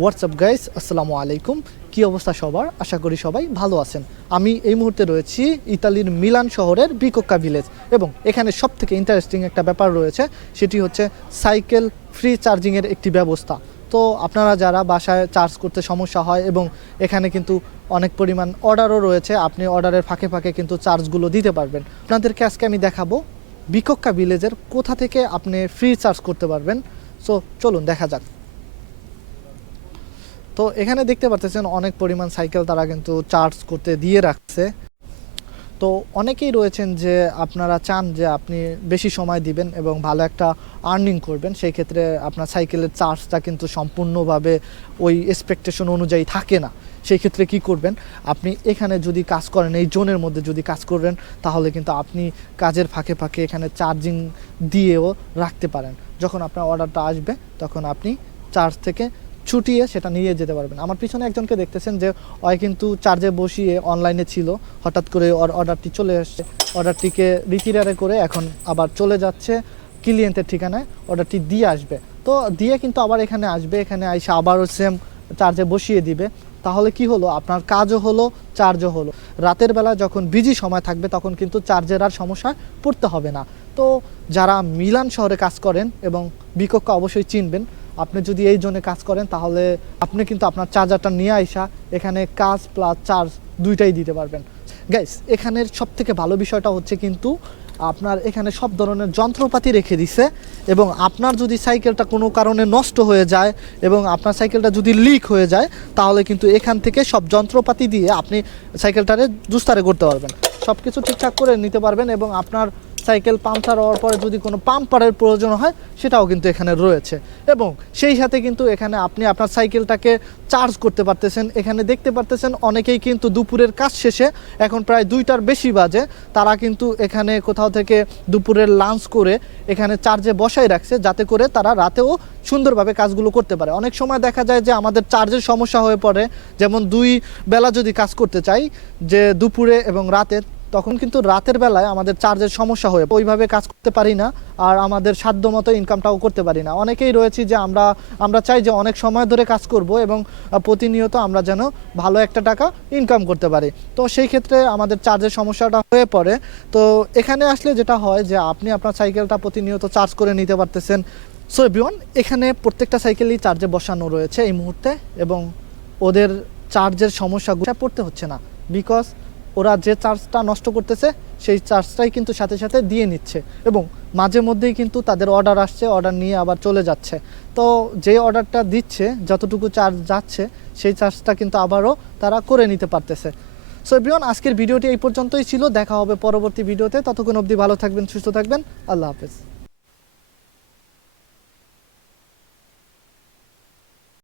WhatsApp guys আসসালামু আলাইকুম কি অবস্থা সবার? আশা করি সবাই ভালো আছেন। আমি এই মুহূর্তে রয়েছি ইতালির মিলান শহরের বিকোক্কা ভিলেজ এবং এখানে সব থেকে ইন্টারেস্টিং একটা ব্যাপার রয়েছে, সেটি হচ্ছে সাইকেল ফ্রি চার্জিংয়ের একটি ব্যবস্থা। তো আপনারা যারা বাসায় চার্জ করতে সমস্যা হয় এবং এখানে কিন্তু অনেক পরিমাণ অর্ডারও রয়েছে, আপনি অর্ডারের ফাঁকে ফাঁকে কিন্তু চার্জগুলো দিতে পারবেন। আপনাদেরকে আজকে আমি দেখাবো বিকক্কা ভিলেজের কোথা থেকে আপনি ফ্রি চার্জ করতে পারবেন। সো চলুন, দেখা যাক। তো এখানে দেখতে পাচ্ছেন অনেক পরিমাণ সাইকেল তারা কিন্তু চার্জ করতে দিয়ে রাখছে। তো অনেকেই রয়েছেন যে আপনারা চান যে আপনি বেশি সময় দিবেন এবং ভালো একটা আর্নিং করবেন, সেই ক্ষেত্রে আপনার সাইকেলের চার্জটা কিন্তু সম্পূর্ণভাবে ওই এক্সপেকটেশন অনুযায়ী থাকে না। সেই ক্ষেত্রে কি করবেন, আপনি এখানে যদি কাজ করেন, এই জোনের মধ্যে যদি কাজ করবেন, তাহলে কিন্তু আপনি কাজের ফাঁকে ফাঁকে এখানে চার্জিং দিয়েও রাখতে পারেন। যখন আপনার অর্ডারটা আসবে, তখন আপনি চার্জ থেকে ছুটিয়ে সেটা নিয়ে যেতে পারবেন। আমার পিছনে একজনকে দেখতেছেন যে ওই কিন্তু চার্জে বসিয়ে অনলাইনে ছিল। হঠাৎ করে অর্ডারটি চলে আসছে। অর্ডারটিকে রিটিরারে করে এখন আবার চলে যাচ্ছে ক্লিয়েন্টের ঠিকানায়। অর্ডারটি দিয়ে আসবে। তো দিয়ে কিন্তু আবার এখানে আসবে। এখানে আইসা আবারও সেম চার্জে বসিয়ে দিবে। তাহলে কি হলো? আপনার কাজও হলো চার্জও হলো। রাতের বেলা যখন বিজি সময় থাকবে তখন কিন্তু চার্জের আর সমস্যায় পড়তে হবে না। তো যারা মিলান শহরে কাজ করেন এবং বিকক্ষ অবশ্যই চিনবেন আপনি যদি এই জন্য কাজ করেন, তাহলে আপনি কিন্তু আপনার চার্জারটা নিয়ে আইসা এখানে কাজ প্লাস চার্জ দুইটাই দিতে পারবেন। গাইস এখানের সব থেকে ভালো বিষয়টা হচ্ছে কিন্তু আপনার এখানে সব ধরনের যন্ত্রপাতি রেখে দিছে এবং আপনার যদি সাইকেলটা কোনো কারণে নষ্ট হয়ে যায় এবং আপনার সাইকেলটা যদি লিক হয়ে যায়, তাহলে কিন্তু এখান থেকে সব যন্ত্রপাতি দিয়ে আপনি সাইকেলটারে জুস্তারে করতে পারবেন। সব কিছু ঠিকঠাক করে নিতে পারবেন এবং আপনার সাইকেল পাংচার হওয়ার পরে যদি কোনো পাম্পারের প্রয়োজন হয়, সেটাও কিন্তু এখানে রয়েছে। এবং সেই সাথে কিন্তু এখানে আপনি আপনার সাইকেলটাকে চার্জ করতে পারতেছেন। এখানে দেখতে পারতেছেন অনেকেই কিন্তু দুপুরের কাজ শেষে এখন প্রায় দুইটার বেশি বাজে। তারা কিন্তু এখানে কোথাও থেকে দুপুরের লাঞ্চ করে এখানে চার্জে বসাই রাখছে যাতে করে তারা রাতেও সুন্দরভাবে কাজগুলো করতে পারে। অনেক সময় দেখা যায় যে আমাদের চার্জের সমস্যা হয়ে পড়ে। যেমন দুই বেলা যদি কাজ করতে চাই, যে দুপুরে এবং রাতে তখন কিন্তু রাতের বেলায় আমাদের চার্জের সমস্যা হয়ে ওইভাবে কাজ করতে পারি না আর আমাদের সাধ্য মতো ইনকামটাও করতে পারি না। অনেকেই রয়েছি যে আমরা আমরা চাই যে অনেক সময় ধরে কাজ করব এবং প্রতিনিয়ত আমরা যেন ভালো একটা টাকা ইনকাম করতে পারি। তো সেই ক্ষেত্রে আমাদের চার্জের সমস্যাটা হয়ে পড়ে। তো এখানে আসলে যেটা হয় যে আপনি আপনার সাইকেলটা প্রতিনিয়ত চার্জ করে নিতে পারতেছেন। সো এভরিওয়ান এখানে প্রত্যেকটা সাইকেলই চার্জে বসানো রয়েছে এই মুহূর্তে এবং ওদের চার্জের সমস্যাগুলো পড়তে হচ্ছে না। বিকজ ওরা যে চার্জটা নষ্ট করতেছে, সেই চার্জটাই কিন্তু সাথে সাথে দিয়ে নিচ্ছে এবং মাঝে মধ্যেই কিন্তু তাদের অর্ডার আসছে অর্ডার নিয়ে আবার চলে যাচ্ছে। তো যে অর্ডারটা দিচ্ছে, যতটুকু চার্জ যাচ্ছে, সেই চার্জটা কিন্তু আবারও তারা করে নিতে পারতেছে। সো এভরিওয়ান আজকের ভিডিওটি এই পর্যন্তই ছিল। দেখা হবে পরবর্তী ভিডিওতে। ততক্ষণ অবধি ভালো থাকবেন, সুস্থ থাকবেন। আল্লাহ হাফেজ।